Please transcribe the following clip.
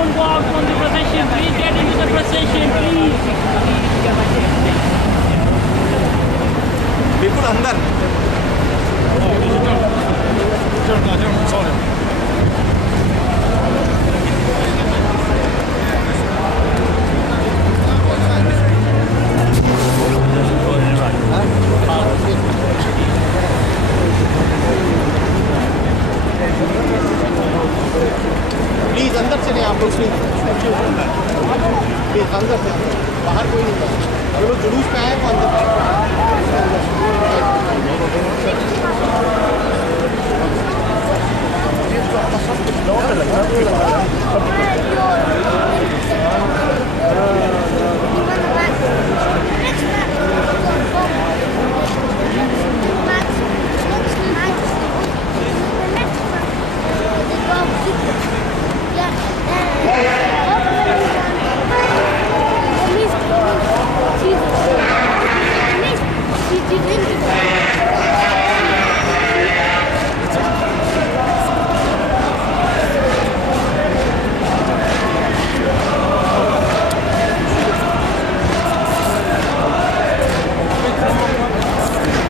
don't go out from the procession. Please get into the procession, please. बिल्कुल अंदर प्लीज अंदर चले आप लोग प्लीज अंदर से बाहर कोई नहीं जो लोग जुलूस पे आए वो अंदर